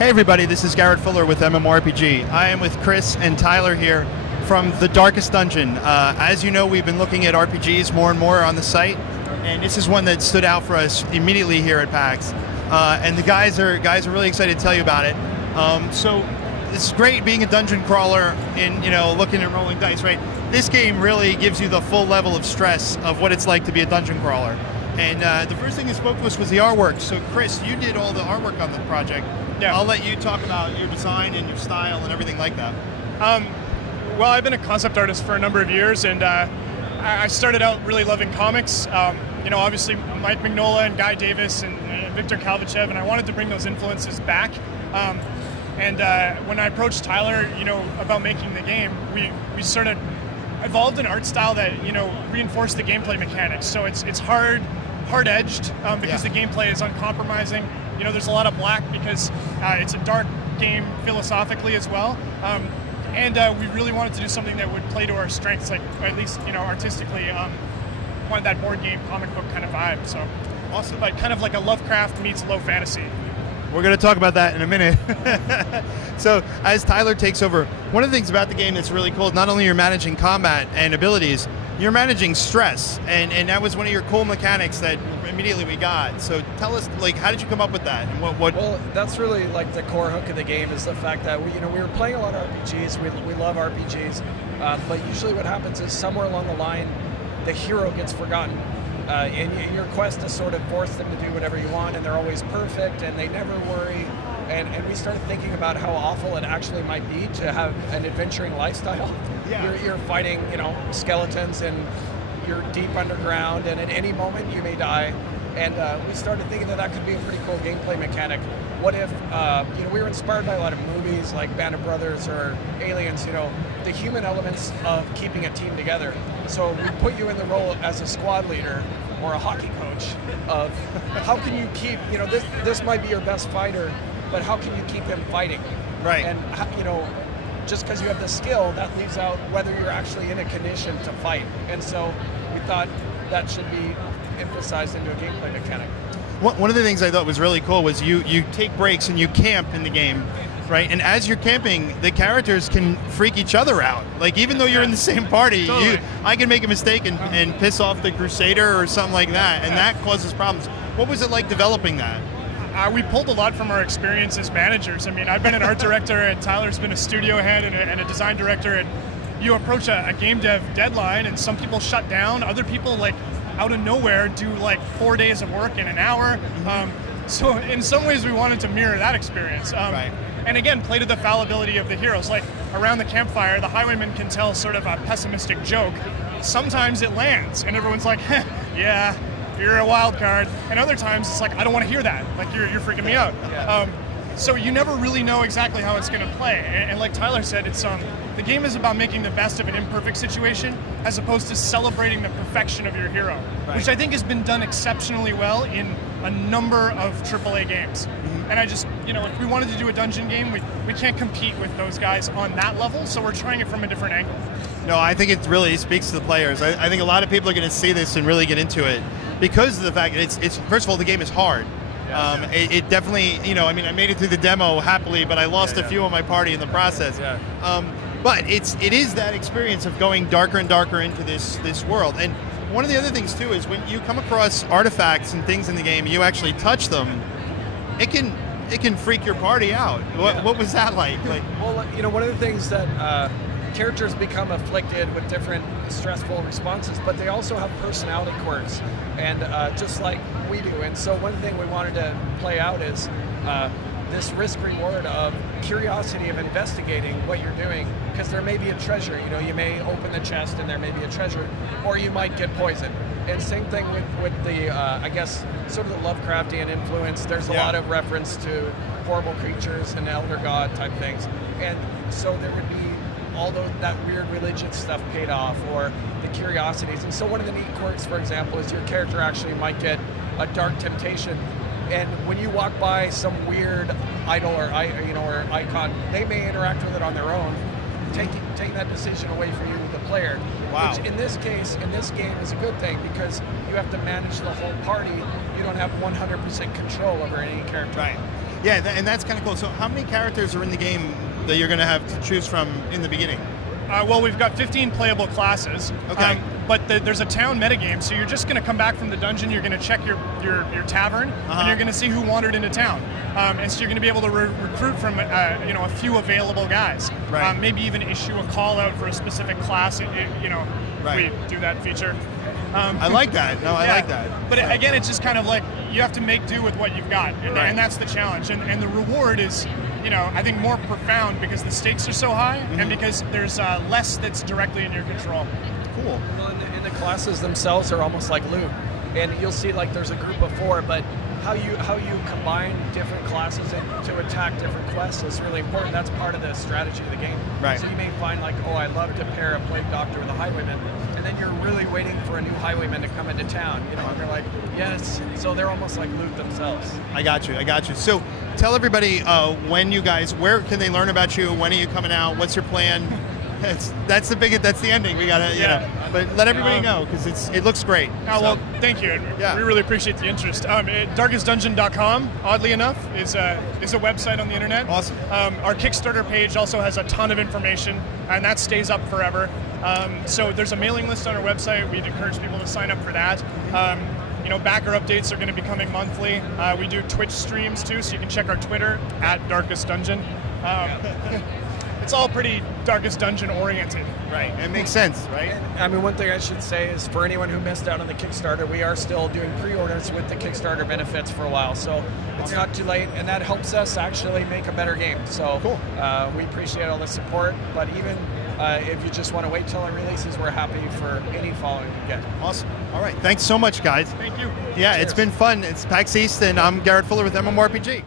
Hey everybody, this is Garrett Fuller with MMORPG. I am with Chris and Tyler here from The Darkest Dungeon. As you know, we've been looking at RPGs more and more on the site, and this is one that stood out for us immediately here at PAX. And the guys are really excited to tell you about it. So it's great being a dungeon crawler and looking at rolling dice, right? This game really gives you the full level of stress of what it's like to be a dungeon crawler. And the first thing that spoke to us was the artwork. So Chris, you did all the artwork on the project. Yeah. I'll let you talk about your design and your style and everything like that. Well, I've been a concept artist for a number of years, and I started out really loving comics. Obviously Mike Mignola and Guy Davis and Victor Kalvachev, and I wanted to bring those influences back. When I approached Tyler, about making the game, we sort of evolved an art style that reinforced the gameplay mechanics. So it's hard-edged because the gameplay is uncompromising. There's a lot of black because it's a dark game philosophically as well. We really wanted to do something that would play to our strengths, like at least artistically. Wanted that board game, comic book kind of vibe. So awesome, like kind of like a Lovecraft meets low fantasy. We're going to talk about that in a minute. So as Tyler takes over, one of the things about the game that's really cool is not only you're managing combat and abilities, you're managing stress, and that was one of your cool mechanics that immediately we got. So tell us, how did you come up with that? And what? Well, that's really the core hook of the game is the fact that we were playing a lot of RPGs. We love RPGs, but usually what happens is somewhere along the line, the hero gets forgotten. In your quest to sort of force them to do whatever you want, and they're always perfect, and they never worry. And we started thinking about how awful it actually might be to have an adventuring lifestyle. Yeah. You're fighting, skeletons, and you're deep underground, and at any moment you may die. And we started thinking that could be a pretty cool gameplay mechanic. What if, we were inspired by a lot of movies like Band of Brothers or Aliens, the human elements of keeping a team together. So we put you in the role as a squad leader or a hockey coach of how can you keep, this might be your best fighter, but how can you keep him fighting? Right. And, just because you have the skill, that leaves out whether you're actually in a condition to fight. And so we thought that should be emphasized into a gameplay mechanic. One of the things I thought was really cool was you take breaks and you camp in the game, right? And as you're camping, the characters can freak each other out. Even though you're in the same party, totally. I can make a mistake and piss off the Crusader or something like that, and that causes problems. What was it like developing that? We pulled a lot from our experience as managers. I mean, I've been an art director, and Tyler's been a studio head and a design director, and you approach a game dev deadline, and some people shut down, other people, out of nowhere, do 4 days of work in an hour. So in some ways, we wanted to mirror that experience. Right. And again, play to the fallibility of the heroes. Around the campfire, the highwayman can tell sort of a pessimistic joke. Sometimes it lands, and everyone's like, yeah, you're a wild card. And other times it's I don't want to hear that. You're freaking me out. Yeah. So you never really know exactly how it's going to play. And like Tyler said, it's the game is about making the best of an imperfect situation as opposed to celebrating the perfection of your hero, right. Which I think has been done exceptionally well in a number of AAA games. And I just, if we wanted to do a dungeon game, we can't compete with those guys on that level, so we're trying it from a different angle. No, I think it really speaks to the players. I think a lot of people are going to see this and really get into it because of the fact that it's first of all, the game is hard. It definitely, I made it through the demo happily, but I lost a few on my party in the process. Yeah. But it is that experience of going darker and darker into this world. And one of the other things too is when you come across artifacts and things in the game, you actually touch them, it can freak your party out. What was that like? Well, one of the things that characters become afflicted with different stressful responses, but they also have personality quirks, and just like we do. And so one thing we wanted to play out is this risk-reward of curiosity of investigating what you're doing, because there may be a treasure. You may open the chest and there may be a treasure, or you might get poisoned. And same thing with the, I guess, sort of the Lovecraftian influence. There's a lot of reference to horrible creatures and elder god type things. And so there would be all that weird religious stuff paid off, or the curiosities. And so one of the neat quirks, for example, is your character actually might get a dark temptation. And when you walk by some weird idol or icon, they may interact with it on their own, taking that decision away from you, the player. Wow. Which in this case, in this game, is a good thing because you have to manage the whole party. You don't have 100% control over any character. Right. Yeah, and that's kind of cool. So how many characters are in the game that you're going to have to choose from in the beginning? Well, we've got 15 playable classes. Okay. But there's a town metagame, so you're just going to come back from the dungeon, you're going to check your tavern, and you're going to see who wandered into town. And so you're going to be able to recruit from a few available guys. Right. Maybe even issue a call out for a specific class, if we do that feature. I like that. No, I like that. But again, it's just kind of like you have to make do with what you've got, and that's the challenge. And the reward is, I think more profound because the stakes are so high, and because there's less that's directly in your control. Cool. Well, and the classes themselves are almost like loot, and you'll see like there's a group of 4, but how you combine different classes to attack different quests is really important. That's part of the strategy of the game. Right. So you may find like, oh, I love to pair a plague doctor with a highwayman, and then you're really waiting for a new highwayman to come into town. And you're like, yes. So they're almost like loot themselves. I got you. So tell everybody where can they learn about you? When are you coming out? What's your plan? That's the ending. We gotta, but let everybody know because it looks great. Well, thank you. We really appreciate the interest. Darkestdungeon.com, oddly enough, is a website on the internet. Awesome. Our Kickstarter page also has a ton of information, and that stays up forever. So there's a mailing list on our website. We'd encourage people to sign up for that. Backer updates are going to be coming monthly. We do Twitch streams too, so you can check our Twitter @DarkestDungeon. It's all pretty Darkest Dungeon oriented. Right. It makes sense, right? I mean, one thing I should say is for anyone who missed out on the Kickstarter, we are still doing pre-orders with the Kickstarter benefits for a while, so it's not too late, and that helps us actually make a better game. So cool. We appreciate all the support, but even if you just want to wait till it releases, we're happy for any following you get. Awesome. All right. Thanks so much, guys. Thank you. Yeah, Cheers. It's been fun. It's PAX East, and I'm Garrett Fuller with MMORPG.